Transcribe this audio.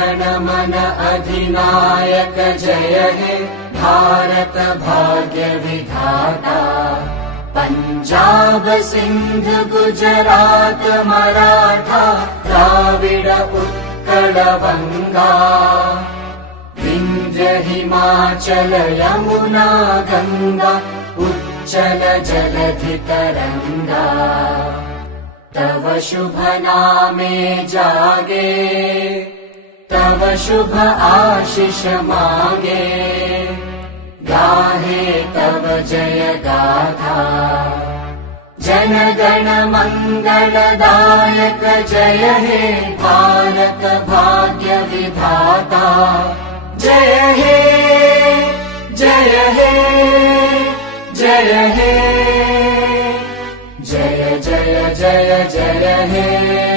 गण अधिनायक जय हे भारत भाग्य विधाता। पंजाब सिंध गुजरात मराठा द्राविड उत्कल बंगा। विंध्य हिमाचल यमुना गंगा उच्चल जलधि तरंगा। तव शुभ नामे जागे तव शुभ आशीष मागे। गाहे तव जय गाथा जन गण मंगलदायक जय हे भारत भाग्य विधाता। जय हे जय हे जय हे जय जय जय जय हे।